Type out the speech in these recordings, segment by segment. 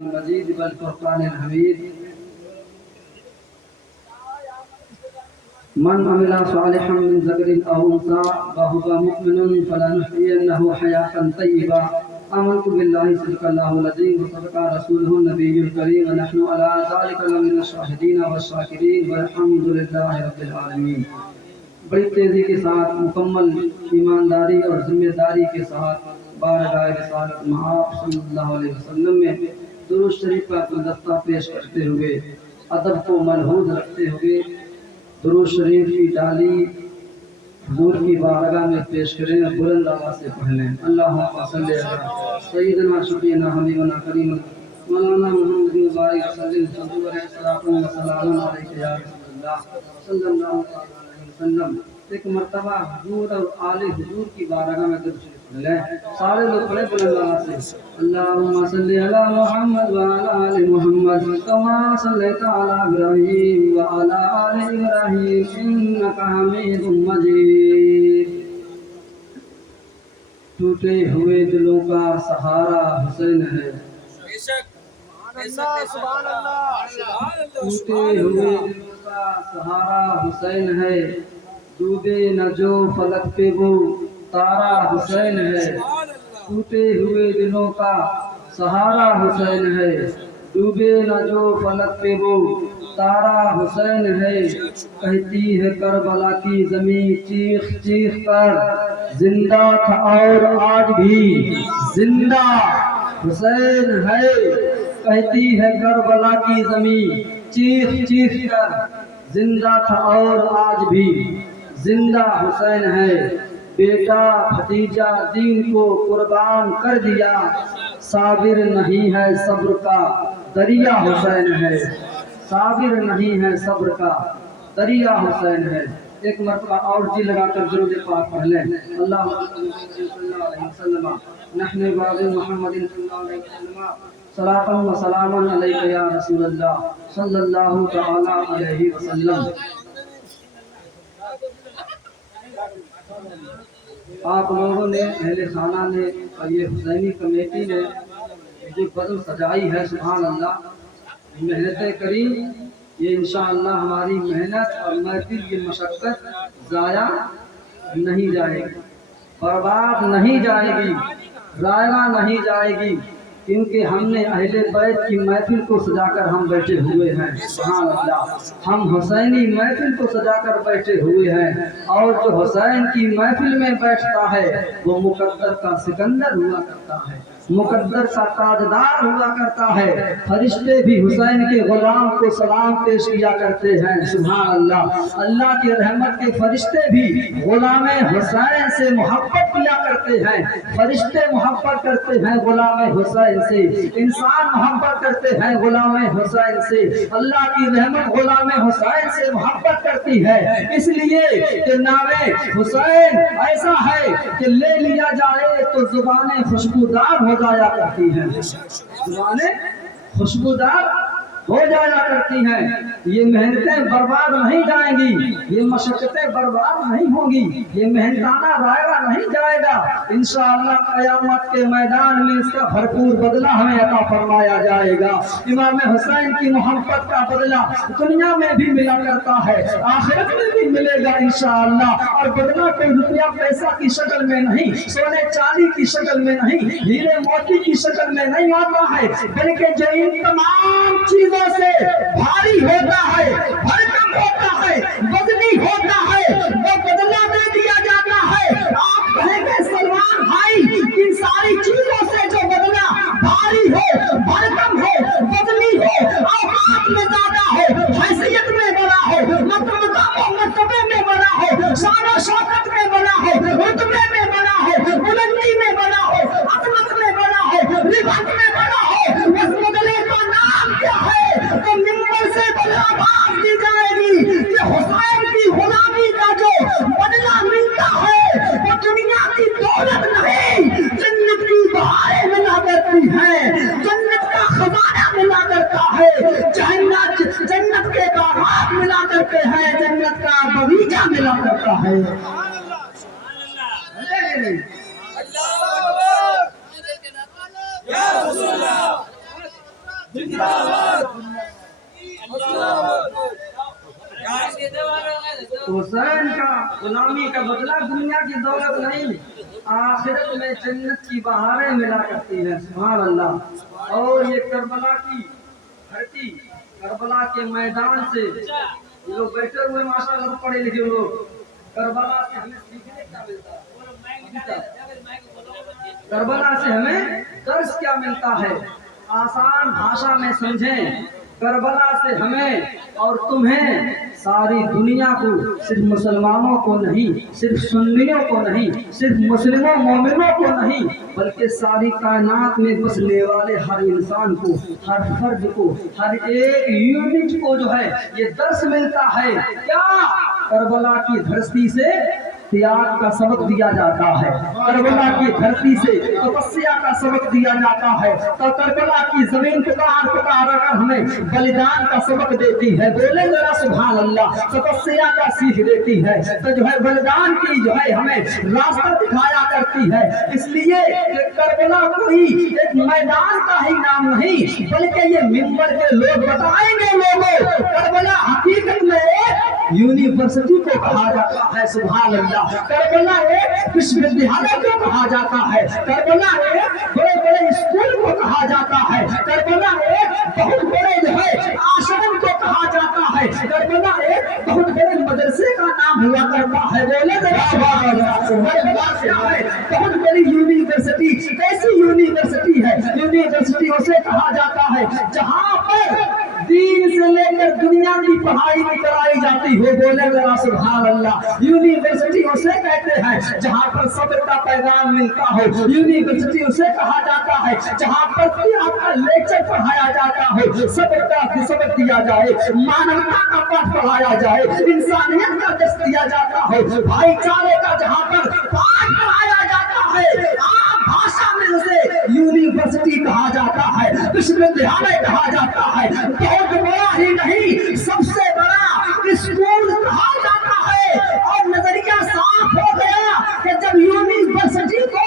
المجيد والفرقان الحميد من عمل صالحا من ذكر أو أنثى وهو مؤمن فلنحيينه حياة طيبة آمنت بالله صدق الله العظيم وصدق رسوله النبي الكريم ونحن على ذلك لمن الشاهدين والشاكرين والحمد لله رب العالمين۔ بڑی تیزی کے ساتھ مکمل ایمانداری اور ذمہ داری کے ساتھ بارگاہ رسالت محاب صلی اللہ علیہ وسلم میں درود شریف کا گلدستہ پیش کرتے ہوئے ادب کو ملحوظ رکھتے ہوئے درود شریف کی ڈالی حضور کی بارگاہ میں پیش کریں اور بلند آواز سے پڑھ لیں۔ اللہم صلی علی سیدنا شفیعنا حبیبنا کریم مولانا محمد مبارک صلی اللہ علیہ وسلم وسلم۔ ایک مرتبہ حضور اور آل حضور کی بارگاہ میں درود شریف پڑھ لیں، سارے لوگ پڑھیں بلند آواز سے۔ اللہم صلی علی محمد وعلی آل محمد کما صلیت علی ابراہیم وعلی آل ابراہیم انک حمید مجید۔ ٹوٹے ہوئے دلوں کا سہارا حسین ہے، ٹوٹے ہوئے دلوں کا سہارا حسین ہے، ڈوبے نہ جو فلک پہ وہ تارا حسین ہے۔ ٹوٹے ہوئے دلوں کا سہارا حسین ہے، ڈوبے نہ جو فلک پہ وہ تارا حسین ہے۔ کہتی ہے کربلا کی زمین چیخ چیخ کر زندہ تھا اور آج بھی زندہ حسین ہے۔ کہتی ہے کربلا کی زمین چیخ چیخ کر زندہ تھا اور آج بھی زندہ حسین ہے۔ بیٹا بھتیجا دین کو قربان کر دیا، صابر نہیں ہے صبر کا دریا حسین ہے، صابر نہیں ہے صبر کا دریا حسین ہے۔ ایک مرتبہ اور جی لگا کر درود پاک پڑھ لیں۔ اللہم صلی اللہ علیہ وسلم نحن بعض محمد صلی اللہ علیہ وسلم صلاۃ و سلام علیک یا رسول اللہ صلی اللہ تعالی علیہ وسلم۔ آپ لوگوں نے، اہل خانہ نے اور یہ حسینی کمیٹی نے جو بدل سجائی ہے، سبحان اللہ، محنتیں کری، یہ انشاءاللہ ہماری محنت اور محفل کی مشقت ضائع نہیں جائے گی، برباد نہیں جائے گی، ضائع نہیں جائے گی، کیونکہ ہم نے اہل بیت کی محفل کو سجا کر ہم بیٹھے ہوئے ہیں۔ سبحان اللہ، ہم حسینی محفل کو سجا کر بیٹھے ہوئے ہیں، اور جو حسین کی محفل میں بیٹھتا ہے وہ مقدر کا سکندر ہوا کرتا ہے، مقدر کا تاجدار ہوا کرتا ہے۔ فرشتے بھی حسین کے غلام کو سلام پیش کیا کرتے ہیں۔ سبحان اللہ، اللہ کے رحمت کے فرشتے بھی غلام حسین سے محبت کیا کرتے ہیں، فرشتے محبت کرتے ہیں غلام حسین سے، انسان محبت کرتے ہیں غلام حسین سے، اللہ کی رحمت غلام حسین سے محبت کرتی ہے، اس لیے کہ نام حسین ایسا ہے کہ لے لیا جائے تو زبانیں خوشبودار ہو جایا کرتی ہیں، زبانیں خوشبودار ہو جایا کرتی ہیں۔ یہ محنتیں برباد نہیں جائیں گی، یہ مشقتیں برباد نہیں ہوں گی، یہ محنتانہ ضائع نہیں جائے گا، انشاءاللہ قیامت کے میدان میں اس کا بھرپور بدلہ ہمیں عطا فرمایا جائے گا۔ امام حسین کی محبت کا بدلہ دنیا میں بھی ملا کرتا ہے، آخرت میں بھی ملے گا انشاءاللہ، اور بدلہ کوئی روپیہ پیسہ کی شکل میں نہیں، سونے چاندی کی شکل میں نہیں، ہیرے موتی کی شکل میں نہیں آتا ہے، بلکہ جو ان تمام چیزوں سے بھاری ہوتا ہے، بھرکم ہوتا ہے، وزنی ہوتا ہے، وہ بدلہ دے دیا جاتا ہے۔ آپ کہیں گے سلمان بھائی ان ساری چیزوں سے جو بدلہ بھاری ہو، بھرکم ہو، وزنی ہو، اوقات میں زیادہ ہو، حیثیت میں بڑا ہو، مرتبے میں بڑا ہو، شان و شوکت میں بڑا ہو، رتبے میں بڑا ہو، بلندی میں بڑا ہو، عظمت میں بڑا ہو، رفعت میں بڑا ہو، اس بدلے کا نام کیا ہے؟ تو ممبر سے آواز دی جائے گی کہ حسین کی غلامی کا جو بدلہ ملتا ہے وہ دنیا کی دولت نہیں، جنت کی بہاریں ملا کرتی ہیں، جنت کا خزانہ ملا کرتا ہے، جنت کے باغات ملا کرتے ہیں، جنت کا باغیچہ ملا کرتا ہے۔ حسین کا غلامی کا بدلہ دنیا کی دولت نہیں، آخرت میں جنت کی بہاریں ملا کرتی ہے، سبحان اللہ۔ اور یہ کربلا کی دھرتی، کربلا کے میدان سے یہ لوگ بیٹھے ہوئے ماشاءاللہ پڑھے لکھے لوگ، کربلا سے ہمیں سیکھنے کیا ملتا ہے؟ کربلا سے ہمیں درس کیا ملتا ہے؟ آسان بھاشا میں سمجھیں، کربلا سے ہمیں اور تمہیں، ساری دنیا کو، صرف مسلمانوں کو نہیں، صرف سنیوں کو نہیں، صرف مسلموں مومنوں کو نہیں، بلکہ ساری کائنات میں بسنے والے ہر انسان کو، ہر فرد کو، ہر ایک یونٹ کو جو ہے یہ درس ملتا ہے۔ کیا؟ کربلا کی دھرتی سے تیاگ کا سبق دیا جاتا ہے، کربلا کی دھرتی سے تپسیا کا سبق دیا جاتا ہے، تو کربلا کی زمین پکار پکار اگر ہمیں بلیدان کا سبق دیتی ہے، بولے ذرا سبحان اللہ، تپسیا کا سیکھ دیتی ہے، تو جو ہے بلیدان کی جو ہے ہمیں راستہ دکھایا کرتی ہے۔ اس لیے کہ کربلا کوئی ایک میدان کا ہی نام نہیں، بلکہ یہ منبر کے لوگ بتائیں گے لوگوں، کربلا حقیقت میں ایک یونیورسٹی کو کہا جاتا ہے، سبحان اللہ۔ کربلا ایک وشو ودیالیہ کو کہا جاتا ہے، کربلا ایک بڑے بڑے اسکول کو کہا جاتا ہے، کربلا ایک بہت بڑے جو ہے آشرم کو کہا جاتا ہے، کربلا ایک بہت بڑے مدرسے کا نام ہوا کرتا ہے، بولے کربلا سے ہے بہت بڑی یونیورسٹی۔ کیسی یونیورسٹی ہے؟ یونیورسٹی اسے کہا جاتا ہے جہاں پر دین سے لے کر دنیا کی پڑھائی بھی کرائی جاتی ہو، بولے ذرا سبحان اللہ۔ یونیورسٹی اسے کہتے ہیں جہاں پر صبر کا پیغام ملتا ہو، یونیورسٹی اسے کہا جاتا ہے جہاں پر آپ کا لیکچر پڑھایا جاتا ہو، صبر کا سبق دیا جائے، مانوتا کا پاٹھ پڑھایا جائے، انسانیت کا درس دیا جاتا ہو، بھائی چارے کا جہاں پر پاٹھ پڑھایا جاتا ہے، عام بھاشا میں اسے یونیورسٹی کہا جاتا ہے، وشو ودیالیہ کہا جاتا ہے، بہت بڑا ہی نہیں سب سے بڑا اسکول کہا جاتا ہے۔ اور نظریہ صاف ہو گیا کہ جب یونیورسٹی کو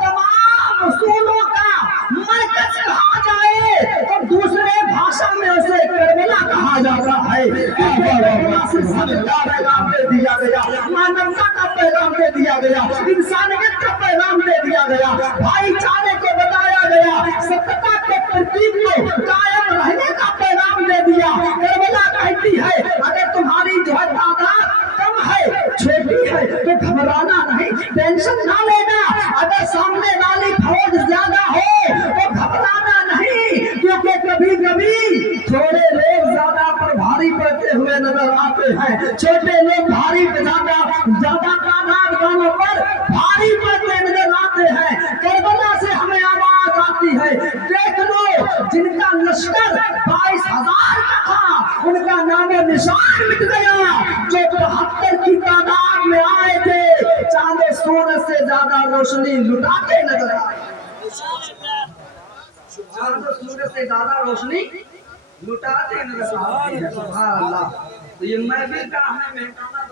تمام اصولوں کا مرکز کہا جائے تو دوسرے بھاشا میں اسے کربلا کہا جاتا ہے۔ کربلا سے صبر کا پیغام دے دیا گیا، مانوتا کا پیغام دے دیا گیا، انسانیت کا پیغام دے دیا گیا، بھائی چارے کو بتایا گیا، ستتا کے ترتیب کو قائم رہنے کا پیغام دے دیا۔ کربلا کہتی ہے اگر تمہاری جو ہے تعداد کم ہے، چھوٹی ہے، تو گھبرانا نہیں، ٹینشن نہ لینا، اگر سامنے والی فوج زیادہ ہو تو گھبرانا نہیں، کیونکہ کبھی کبھی تھوڑے لوگ زیادہ پر بھاری پڑتے ہوئے نظر آتے ہیں، چھوٹے لوگ بھاری زیادہ تعداد والوں پر بھاری پڑتے نظر آتے ہیں۔ کربلا سے ہمیں آواز آتی ہے، دیکھ لو جن کا لشکر 22,000 کا تھا ان کا نام و نشان مٹ گیا، جو 72 کی تعداد میں آئے تھے چاند و سورج سے زیادہ روشنی لٹاتے نظر آئے، چاند و سورج سے زیادہ روشنی لٹاتے نظر آتے ہیں، سبحان اللہ۔ تو یہ محفل کا ہمیں مہمانہ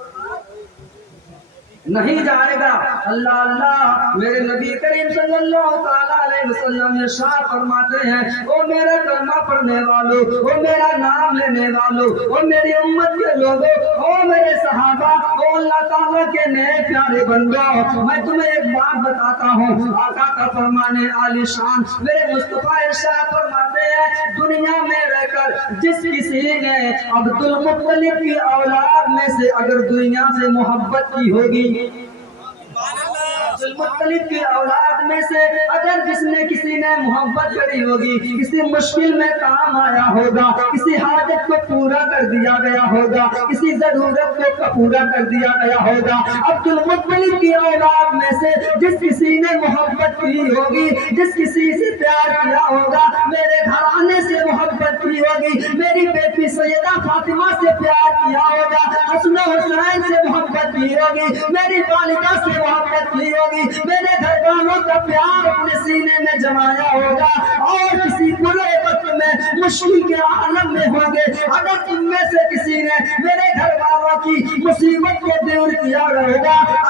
نہیں جائے گا۔ اللہ اللہ میرے نبی کریم صلی اللہ تعالیٰ علیہ وسلم ارشاد فرماتے ہیں، او میرے کلمہ پڑھنے والوں، او میرا نام لینے والوں، او میری امت کے لوگوں، او میرے صحابہ، او اللہ تعالیٰ کے نئے پیارے بندوں، میں تمہیں ایک بات بتاتا ہوں، آقا کا فرمانے عالی شان میرے مصطفیٰ ارشاد فرماتے ہیں، دنیا میں رہ کر جس کسی نے عبد المطلب کی اولاد میں سے اگر دنیا سے محبت کی ہوگی، عبد المطلب کی اولاد میں سے اگر جس نے کسی نے محبت کری ہوگی، کسی مشکل میں کام آیا ہوگا، کسی حاجت کو پورا کر دیا گیا ہوگا، کسی ضرورت کو پورا کر دیا گیا ہوگا، عبد المطلب کی اولاد میں سے جس کسی نے محبت کی ہوگی، جس کسی سے پیار کیا ہوگا، میرے گھرانے سے محبت کی ہوگی، میری بیٹی سیدہ فاطمہ سے پیار کیا ہوگا، حسن و حسین سے محبت کی ہوگی، میری والدہ سے محبت کی ہوگی، میرے گھر والوں کا پیار اپنے سینے میں جمایا ہوگا، اور کسی برے وقت میں مشکل کے عالم میں ہوں گے، اگر تم میں سے کسی نے میرے گھر والوں کی مصیبت کو دور کیا ہوگا،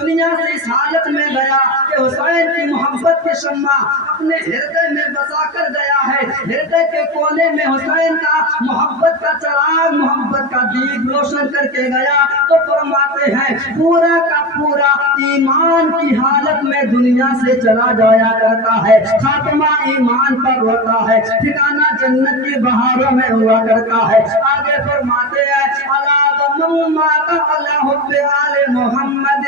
دنیا سے اس حالت میں گیا کہ حسین کی محبت کے شمع اپنے ہردے میں بسا کر گیا ہے، ہردے کے کونے میں حسین کا محبت کا چراغ، محبت کا دیپ روشن کر کے گیا، تو فرماتے ہیں پورا کا پورا ایمان کی حالت میں دنیا سے چلا جایا کرتا ہے، خاتمہ ایمان پر ہوتا ہے، ٹھکانہ جنت کی بہاروں میں ہوا کرتا ہے۔ آگے فرماتے ہیں الا ومن مات علی حب آل محمد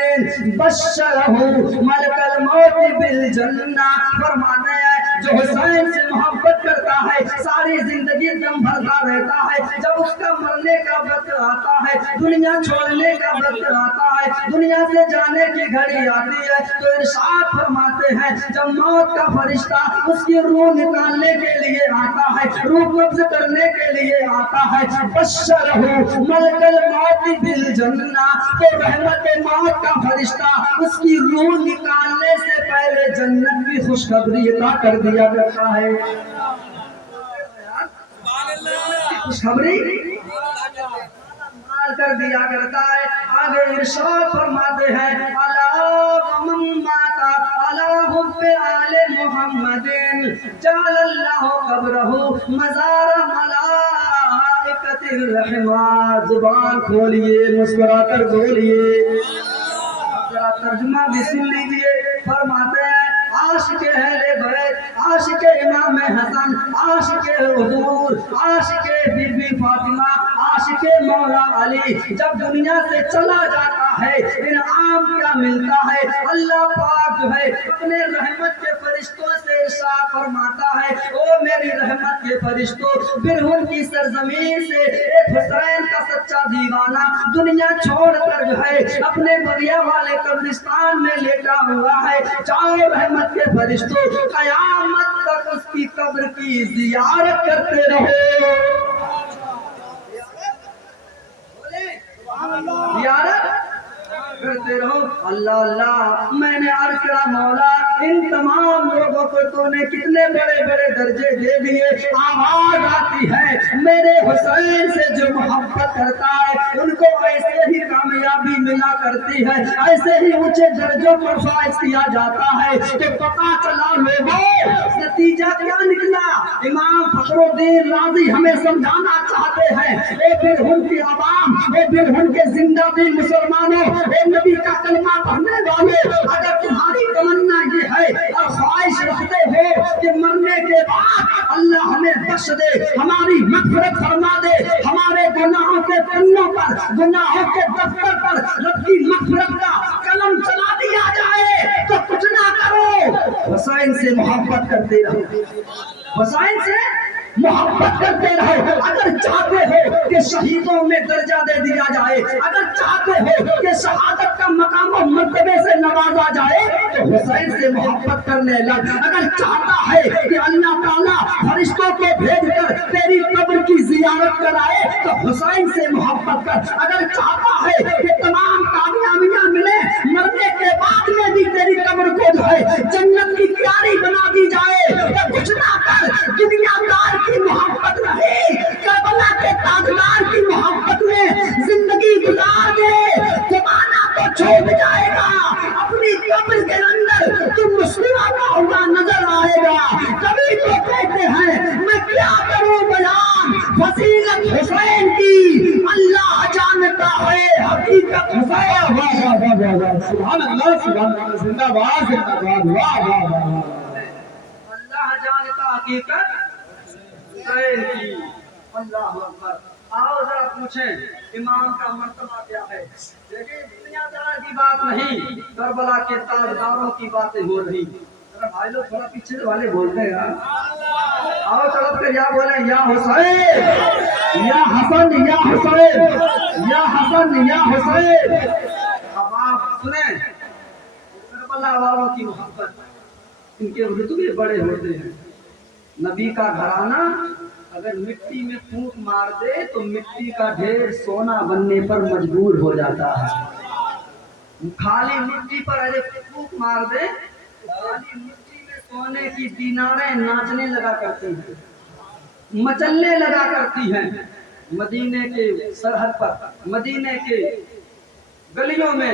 بشرہ ملک الموت بالجنہ، فرماتے ہیں جو حسین سے محبت کرتا ہے ساری زندگی دم بھرتا رہتا ہے، جب اس کا مرنے کا وقت آتا ہے، دنیا چھوڑنے کا وقت آتا ہے، دنیا سے جانے کی گھڑی آتی ہے، تو ارشاد فرماتے ہیں جب موت کا فرشتہ اس کی روح نکالنے کے لیے آتا ہے، روح قبض کرنے کے لیے آتا ہے، بشرہ ملک الموت بالجنہ، تو رحمت موت کا فرشتہ اس کی روح نکالنے سے پہلے جنت کی خوشخبری عطا کر دیا کرتا ہے، خوشخبری کر دیا کرتا ہے۔ آگے ارشاد فرماتے ہیں الا ومن مات علی حب آل محمد جعل اللہ قبرہ مزار ملائکۃ الرحمن، زبان کھولیے مسکرا کر بولیے، ذرا ترجمہ بھی سن لیجیے، فرماتے ہیں عاشق اہل بیت، عاشق امام حسن، عاشق حضور، عاشق بی بی فاطمہ، عاشق مولا علی جب دنیا سے چلا جاتا ہے انعام کیا ملتا ہے؟ اللہ پاک جو ہے اپنے رحمت کے فرشتوں سے ارشاد فرماتا ہے او میری رحمت کے فرشتوں، برہن کی سرزمین سے ایک حسین کا سچا دیوانہ دنیا چھوڑ کر جو ہے اپنے بغیا والے قبرستان میں لیٹا ہوا ہے، جاؤ رحمت کے فرشتوں قیامت تک اس کی قبر کی زیارت کرتے رہو، زیارت کرتے رہو۔ اللہ اللہ، میں نے عرض کرا مولا ان تمام لوگوں کو تو نے کتنے بڑے بڑے درجے دے دیے، آواز آتی ہے میرے حسین سے جو محبت کرتا ہے ان کو ایسے ہی کامیابی ملا کرتی ہے، ایسے ہی اونچے درجوں پر فائز کیا جاتا ہے، کہ پتا چلا لوگوں نتیجہ کیا نکلا۔ امام فخر الدین رازی ہمیں سمجھانا چاہتے ہیں اے برہن کی عوام، اے برہن کے زندہ دل مسلمانوں، اے نبی کا کلمہ پڑھنے والے، اگر تمہاری تمنا یہ ہے اور خواہش رکھتے ہو کہ مرنے کے بعد اللہ ہمیں بخش دے، ہماری مغفرت فرما دے، ہمارے گناہوں کے پنوں پر، گناہوں کے دفتر پر رب کی مغفرت کا قلم چلا دیا جائے، تو کچھ نہ کرو، حسین سے محبت کرتے رہو، حسین سے محبت کرتے رہو۔ اگر چاہتے ہو کہ شہیدوں میں درجہ دے دیا جائے، اگر چاہتے ہو کہ شہادت کا مقام و مرتبے سے نوازا جائے تو حسین سے محبت کرنے لگ، اگر چاہتا ہے کہ اللہ تعالیٰ فرشتوں کو بھیج کر تیری قبر کی زیارت کرائے تو حسین سے محبت کر، اگر چاہتا ہے کہ تمام کامیابیاں ملے مرنے کے بعد میں بھی تیری قبر کو جو ہے جنت کی کیاری بنا دی جائے تو کچھ نہ کر، دنیا دار کی محبت نہیں، کربلا کے تاجدار کی محبت میں زندگی گزار دے، زمانہ تو چھوٹ جائے گا، اپنی قبر کے اندر تم مسکراتا ہوا نظر آئے گا، کبھی تو کہتے ہیں میں کیا کروں بیان فضیلت حسین کی، اللہ جانتا ہے حقیقت حسین، سبحان اللہ سبحان اللہ، زندہ باد زندہ باد، واہ واہ واہ، اللہ جانتا حقیقت حسین کی، اللہ اکبر۔ آؤ ذرا پوچھیں امام کا مرتبہ کیا ہے، دیکھیں دنیا دار کی بات نہیں، کربلا کے تاجداروں کی باتیں ہو رہی، ذرا بھائی لوگ تھوڑا پیچھے والے بولتے ہیں یار، آؤ تڑپ کر یا بولیں یا حسین یا حسن یا حسین یا حسن یا حسین۔ اب آپ سنیں کربلا والوں کی محبت، ان کے رتبے بڑے ہوتے ہیں، نبی کا گھرانہ اگر مٹی میں پھونک مار دے تو مٹی کا ڈھیر سونا بننے پر مجبور ہو جاتا ہے، خالی مٹی پر اگر پھونک مار دے خالی مٹی میں سونے کی دیناریں ناچنے لگا کرتی ہیں، مچلنے لگا کرتی ہیں، مدینے کے سرحد پر، مدینے کے گلیوں میں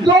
2